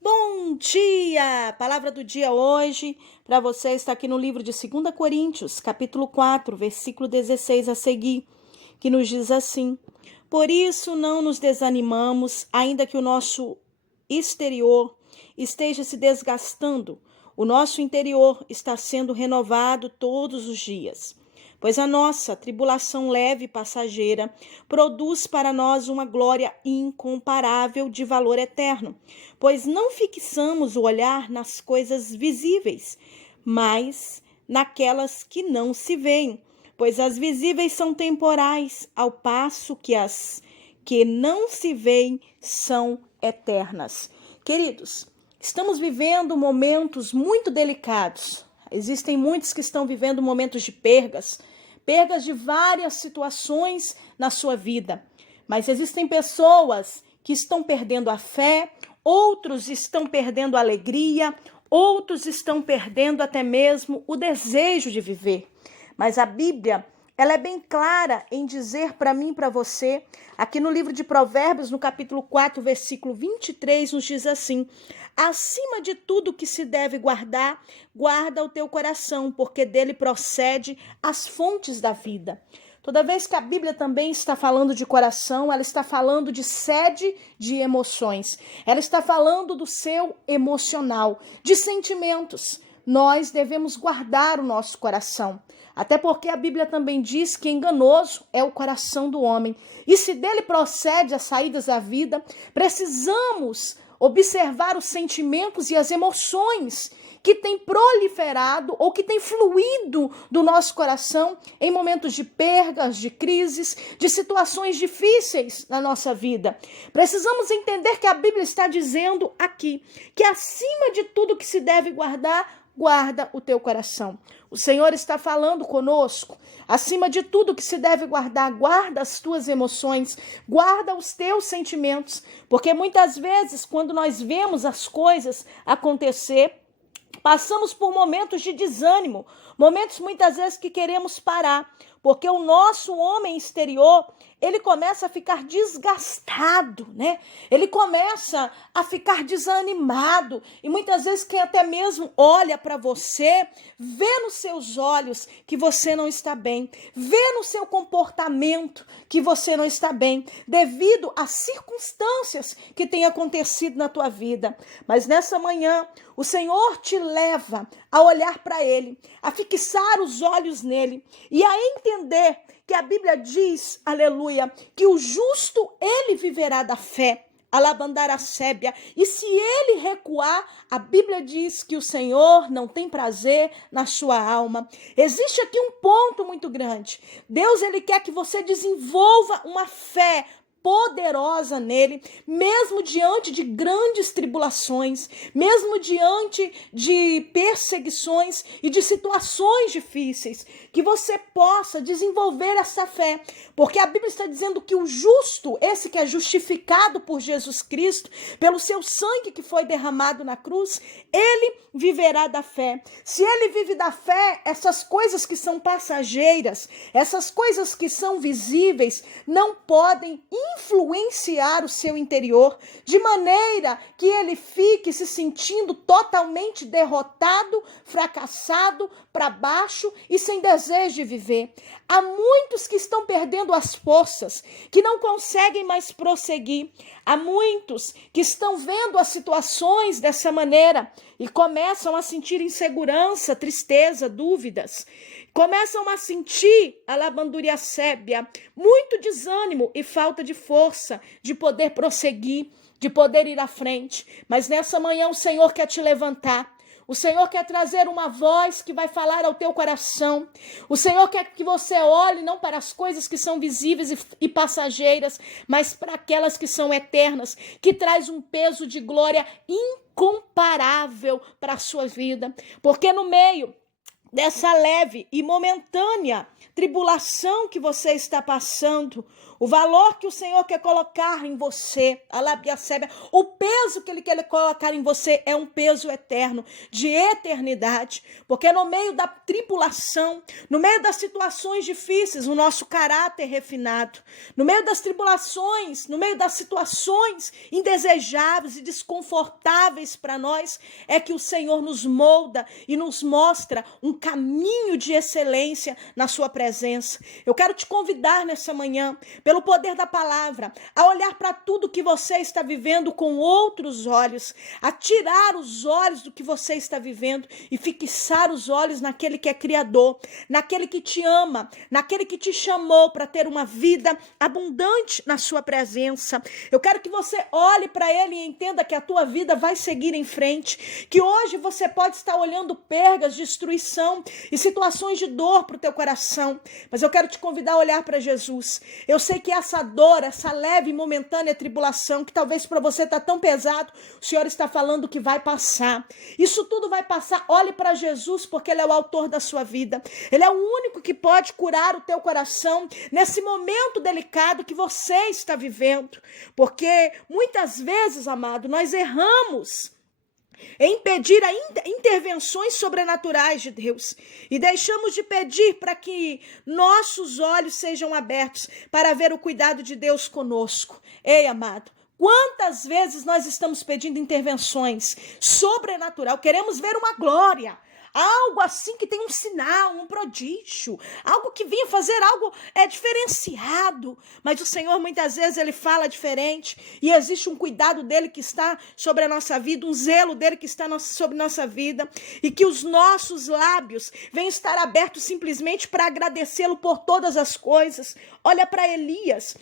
Bom dia! A palavra do dia hoje para você está aqui no livro de 2 Coríntios, capítulo 4, versículo 16 a seguir, que nos diz assim: Por isso não nos desanimamos, ainda que o nosso exterior esteja se desgastando, o nosso interior está sendo renovado todos os dias. Pois a nossa tribulação leve e passageira produz para nós uma glória incomparável de valor eterno, pois não fixamos o olhar nas coisas visíveis, mas naquelas que não se veem, pois as visíveis são temporais, ao passo que as que não se veem são eternas. Queridos, estamos vivendo momentos muito delicados. Existem muitos que estão vivendo momentos de perdas de várias situações na sua vida. Mas existem pessoas que estão perdendo a fé, outros estão perdendo a alegria, outros estão perdendo até mesmo o desejo de viver. Mas a Bíblia, ela é bem clara em dizer para mim e para você, aqui no livro de Provérbios, no capítulo 4, versículo 23, nos diz assim: acima de tudo que se deve guardar, guarda o teu coração, porque dele procede as fontes da vida. Toda vez que a Bíblia também está falando de coração, ela está falando de sede de emoções. Ela está falando do seu emocional, de sentimentos. Nós devemos guardar o nosso coração. Até porque a Bíblia também diz que enganoso é o coração do homem. E se dele procede as saídas da vida, precisamos observar os sentimentos e as emoções que têm proliferado ou que têm fluído do nosso coração em momentos de perdas, de crises, de situações difíceis na nossa vida. Precisamos entender que a Bíblia está dizendo aqui que acima de tudo que se deve guardar, guarda o teu coração. O Senhor está falando conosco. Acima de tudo que se deve guardar, guarda as tuas emoções, guarda os teus sentimentos, porque muitas vezes, quando nós vemos as coisas acontecer, passamos por momentos de desânimo, momentos muitas vezes que queremos parar, porque o nosso homem exterior, ele começa a ficar desgastado, né? Ele começa a ficar desanimado e muitas vezes quem até mesmo olha para você, vê nos seus olhos que você não está bem, vê no seu comportamento que você não está bem, devido às circunstâncias que têm acontecido na tua vida. Mas nessa manhã, o Senhor te leva a olhar para Ele, a fixar os olhos nele e a entender que a Bíblia diz, aleluia, que o justo, ele viverá da fé. Alabandar sébia. E se ele recuar, a Bíblia diz que o Senhor não tem prazer na sua alma. Existe aqui um ponto muito grande. Deus, ele quer que você desenvolva uma fé poderosa nele, mesmo diante de grandes tribulações, mesmo diante de perseguições e de situações difíceis, que você possa desenvolver essa fé, porque a Bíblia está dizendo que o justo, esse que é justificado por Jesus Cristo, pelo seu sangue que foi derramado na cruz, ele viverá da fé. Se ele vive da fé, essas coisas que são passageiras, essas coisas que são visíveis, não podem influenciar o seu interior, de maneira que ele fique se sentindo totalmente derrotado, fracassado, para baixo e sem desejo de viver. Há muitos que estão perdendo as forças, que não conseguem mais prosseguir. Há muitos que estão vendo as situações dessa maneira e começam a sentir insegurança, tristeza, dúvidas. Começam a sentir, alabanduria sébia, muito desânimo e falta de força de poder prosseguir, de poder ir à frente. Mas nessa manhã o Senhor quer te levantar. O Senhor quer trazer uma voz que vai falar ao teu coração. O Senhor quer que você olhe não para as coisas que são visíveis e passageiras, mas para aquelas que são eternas, que traz um peso de glória incomparável para a sua vida. Porque no meio dessa leve e momentânea tribulação que você está passando, O valor que o Senhor quer colocar em você, o peso que Ele quer colocar em você é um peso eterno, de eternidade. Porque no meio da tribulação, no meio das situações difíceis, o nosso caráter refinado, no meio das tribulações, no meio das situações indesejáveis e desconfortáveis para nós, é que o Senhor nos molda e nos mostra um caminho de excelência na sua presença. Eu quero te convidar nessa manhã, pelo poder da palavra, a olhar para tudo que você está vivendo com outros olhos, a tirar os olhos do que você está vivendo e fixar os olhos naquele que é criador, naquele que te ama, naquele que te chamou para ter uma vida abundante na sua presença. Eu quero que você olhe para ele e entenda que a tua vida vai seguir em frente, que hoje você pode estar olhando perdas, destruição e situações de dor para o teu coração, mas eu quero te convidar a olhar para Jesus. Eu sei que essa dor, essa leve e momentânea tribulação, que talvez para você está tão pesado, o Senhor está falando que vai passar. Isso tudo vai passar. Olhe para Jesus, porque Ele é o autor da sua vida. Ele é o único que pode curar o teu coração nesse momento delicado que você está vivendo. Porque muitas vezes, amado, nós erramos em pedir intervenções sobrenaturais de Deus e deixamos de pedir para que nossos olhos sejam abertos para ver o cuidado de Deus conosco. Ei, amado, quantas vezes nós estamos pedindo intervenções sobrenaturais, queremos ver uma glória, algo assim que tem um sinal, um prodígio, algo que venha fazer algo diferenciado, mas o Senhor muitas vezes Ele fala diferente e existe um cuidado dEle que está sobre a nossa vida, um zelo dEle que está sobre nossa vida e que os nossos lábios venham estar abertos simplesmente para agradecê-lo por todas as coisas. Olha para Elias,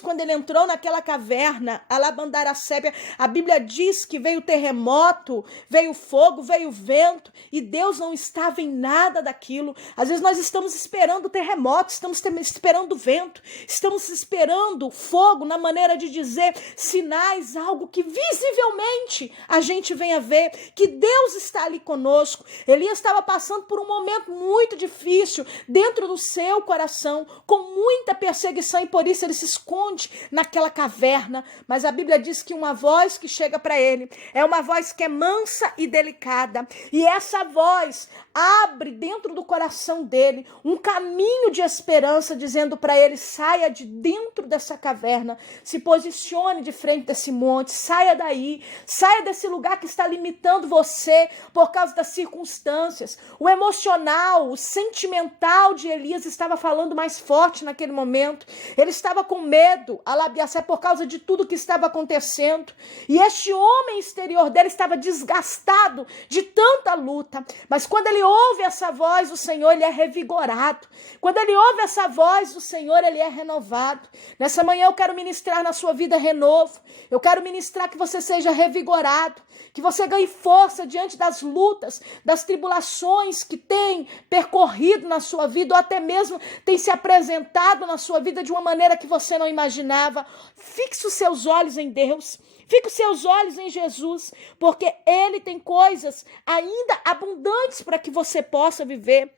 quando ele entrou naquela caverna, Alabandaracébia, a Bíblia diz que veio terremoto, veio fogo, veio vento e Deus não estava em nada daquilo. Às vezes nós estamos esperando terremoto, estamos esperando vento, estamos esperando fogo na maneira de dizer sinais, algo que visivelmente a gente venha ver, que Deus está ali conosco. Elias estava passando por um momento muito difícil dentro do seu coração, com muita perseguição e por isso ele se esconde naquela caverna. Mas a Bíblia diz que uma voz que chega para ele é uma voz que é mansa e delicada. E essa voz abre dentro do coração dele um caminho de esperança, dizendo para ele: saia de dentro dessa caverna, se posicione de frente desse monte, saia daí, saia desse lugar que está limitando você por causa das circunstâncias. O emocional, o sentimental de Elias estava falando mais forte naquele momento. Ele estava com medo, alabiassé, por causa de tudo que estava acontecendo. E este homem exterior dele estava desgastado de tanta luta. Mas quando ele ouve essa voz do Senhor, ele é revigorado. Quando ele ouve essa voz do Senhor, ele é renovado. Nessa manhã eu quero ministrar na sua vida renovo. Eu quero ministrar que você seja revigorado, que você ganhe força diante das lutas, das tribulações que tem percorrido na sua vida, ou até mesmo tem se apresentado na sua vida de uma maneira que você não imaginava. Fixe os seus olhos em Deus. Fique os seus olhos em Jesus, porque Ele tem coisas ainda abundantes para que você possa viver.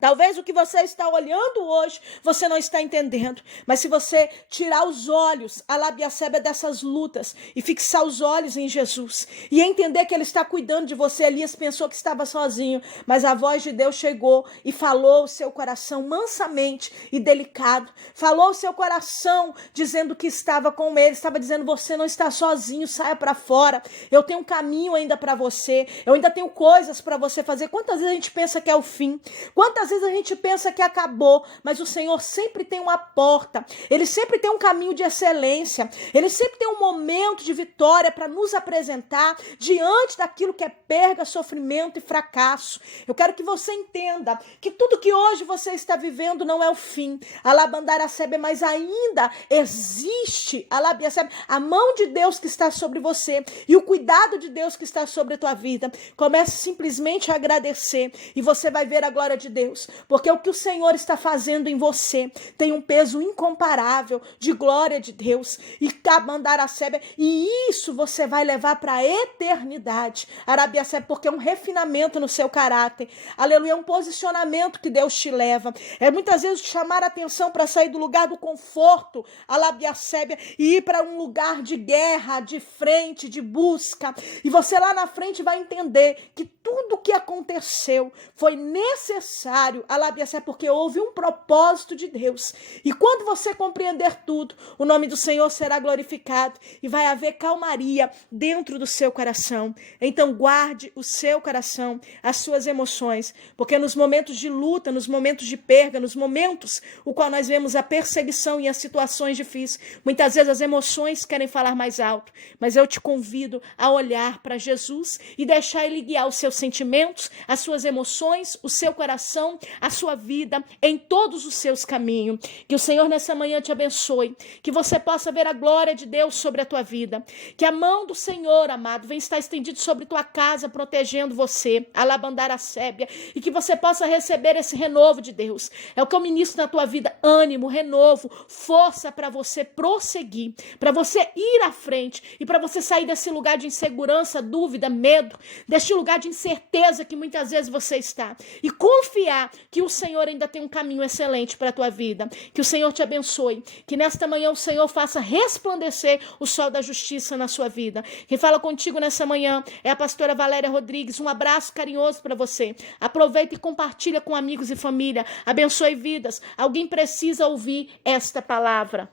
Talvez o que você está olhando hoje, você não está entendendo. Mas se você tirar os olhos, alabiaceba, dessas lutas e fixar os olhos em Jesus e entender que Ele está cuidando de você. Elias pensou que estava sozinho, mas a voz de Deus chegou e falou o seu coração mansamente e delicado. Falou o seu coração dizendo que estava com ele. Estava dizendo: você não está sozinho, saia para fora. Eu tenho um caminho ainda para você. Eu ainda tenho coisas para você fazer. Quantas vezes a gente pensa que é o fim? Quantas vezes a gente pensa que acabou, mas o Senhor sempre tem uma porta, Ele sempre tem um caminho de excelência, Ele sempre tem um momento de vitória para nos apresentar diante daquilo que é perda, sofrimento e fracasso. Eu quero que você entenda que tudo que hoje você está vivendo não é o fim, alabandaracebe, mas ainda existe a mão de Deus que está sobre você e o cuidado de Deus que está sobre a tua vida. Comece simplesmente a agradecer e você vai ver a glória de Deus. Deus, porque o que o Senhor está fazendo em você tem um peso incomparável de glória de Deus, e Cabandaracebe, e isso você vai levar para a eternidade, Arabiacebe, porque é um refinamento no seu caráter, aleluia, é um posicionamento que Deus te leva, é muitas vezes chamar a atenção para sair do lugar do conforto, Alabiacebe, e ir para um lugar de guerra, de frente, de busca, e você lá na frente vai entender que tudo o que aconteceu foi necessário, Alabiacebe, porque houve um propósito de Deus, e quando você compreender tudo, o nome do Senhor será glorificado, e vai haver calmaria dentro do seu coração. Então guarde o seu coração, as suas emoções, porque nos momentos de luta, nos momentos de perda, nos momentos o qual nós vemos a perseguição e as situações difíceis, muitas vezes as emoções querem falar mais alto, mas eu te convido a olhar para Jesus e deixar Ele guiar os seus sentimentos, as suas emoções, o seu coração, a sua vida, em todos os seus caminhos. Que o Senhor nessa manhã te abençoe, que você possa ver a glória de Deus sobre a tua vida, que a mão do Senhor, amado, venha estar estendida sobre tua casa, protegendo você, Alabandaracébia, e que você possa receber esse renovo de Deus. É o que eu ministro na tua vida, ânimo, renovo, força para você prosseguir, para você ir à frente e para você sair desse lugar de insegurança, dúvida, medo, deste lugar de incerteza que muitas vezes você está, e confiar que o Senhor ainda tem um caminho excelente para a tua vida. Que o Senhor te abençoe, que nesta manhã o Senhor faça resplandecer o sol da justiça na sua vida. Quem fala contigo nessa manhã é a pastora Valéria Rodrigues. Um abraço carinhoso para você. Aproveita e compartilha com amigos e família. Abençoe vidas. Alguém precisa ouvir esta palavra.